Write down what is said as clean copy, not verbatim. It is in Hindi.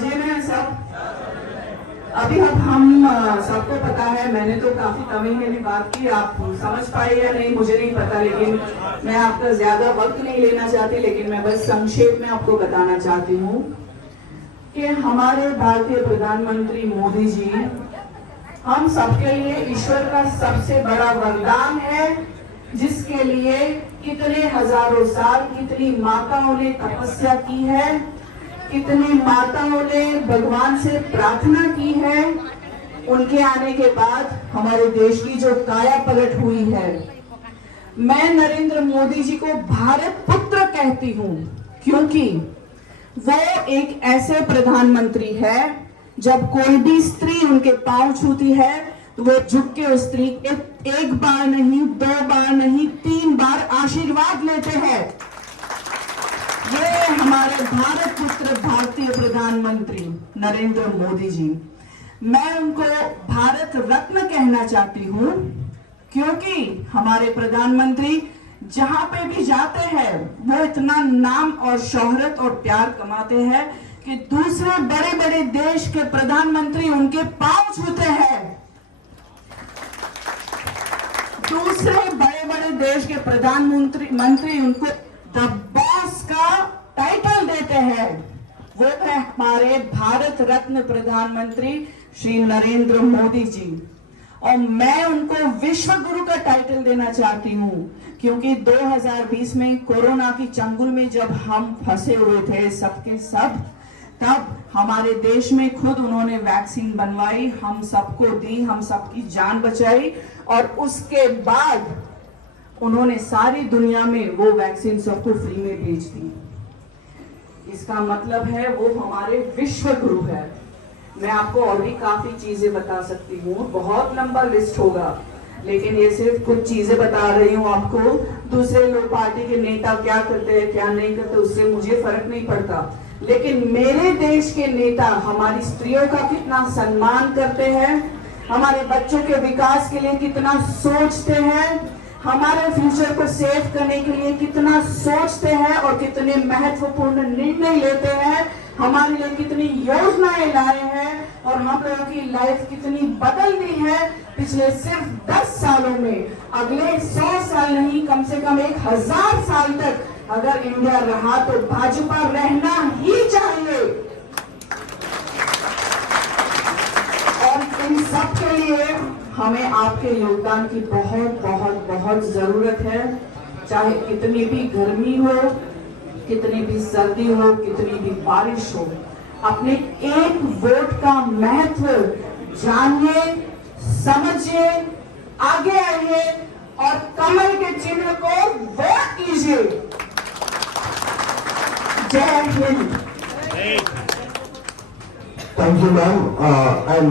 मजे में है सब? अभी अब हम सबको पता है, मैंने तो काफी तमीज़ में बात की, आप समझ पाए या नहीं मुझे नहीं पता, लेकिन मैं आपका ज्यादा वक्त नहीं लेना चाहती, लेकिन मैं बस संक्षेप में आपको बताना चाहती हूँ कि हमारे भारतीय प्रधानमंत्री मोदी जी हम सबके लिए ईश्वर का सबसे बड़ा वरदान है, जिसके लिए कितने हजारों साल कितनी माताओं ने तपस्या की है, कितनी माताओं ने भगवान से प्रार्थना की है। उनके आने के बाद हमारे देश की जो काया पलट हुई है, मैं नरेंद्र मोदी जी को भारत पुत्र कहती हूँ, क्योंकि वो एक ऐसे प्रधानमंत्री है, जब कोई भी स्त्री उनके पांव छूती है तो वो झुक के उस स्त्री के एक बार नहीं, 2 बार नहीं, 3 बार आशीर्वाद लेते हैं। ये हमारे भारत पुत्र भारतीय प्रधानमंत्री नरेंद्र मोदी जी। मैं उनको भारत रत्न कहना चाहती हूँ, क्योंकि हमारे प्रधानमंत्री जहां पे भी जाते हैं वो इतना नाम और शोहरत और प्यार कमाते हैं कि दूसरे बड़े बड़े देश के प्रधानमंत्री उनके पांव छूते हैं। दूसरे बड़े बड़े देश के प्रधानमंत्री उनको द बॉस का टाइटल देते हैं। वो है हमारे भारत रत्न प्रधानमंत्री श्री नरेंद्र मोदी जी, और मैं उनको विश्व गुरु का टाइटल देना चाहती हूँ, क्योंकि 2020 में कोरोना की चंगुल में जब हम फंसे हुए थे सबके सब, तब हमारे देश में खुद उन्होंने वैक्सीन बनवाई, हम सबको दी, हम सबकी जान बचाई, और उसके बाद उन्होंने सारी दुनिया में वो वैक्सीन सबको फ्री में भेज दी। इसका मतलब है वो हमारे विश्व गुरु है। मैं आपको और भी काफी चीजें बता सकती हूँ, बहुत लंबा लिस्ट होगा, लेकिन ये सिर्फ कुछ चीजें बता रही हूँ आपको। दूसरे लोग पार्टी के नेता क्या करते हैं क्या नहीं करते उससे मुझे फर्क नहीं पड़ता, लेकिन मेरे देश के नेता हमारी स्त्रियों का कितना सम्मान करते हैं, हमारे बच्चों के विकास के लिए कितना सोचते हैं, हमारे फ्यूचर को सेव करने के लिए कितना सोचते हैं और कितने महत्वपूर्ण निर्णय लेते हैं, हमारे लिए कितनी योजनाएं लाए हैं, और हम लोगों की लाइफ कितनी बदल दी है पिछले सिर्फ 10 सालों में। अगले 100 साल नहीं, कम से कम 1000 साल तक अगर इंडिया रहा तो भाजपा रहना ही चाहिए। और इन सब के लिए हमें आपके योगदान की बहुत बहुत बहुत जरूरत है। चाहे कितनी भी गर्मी हो, कितनी भी सर्दी हो, कितनी भी बारिश हो, अपने एक वोट का महत्व जानिए, समझिए, आगे आइए और कमल के चिन्ह को वोट कीजिए। जय Hind. Thank you, ma'am. And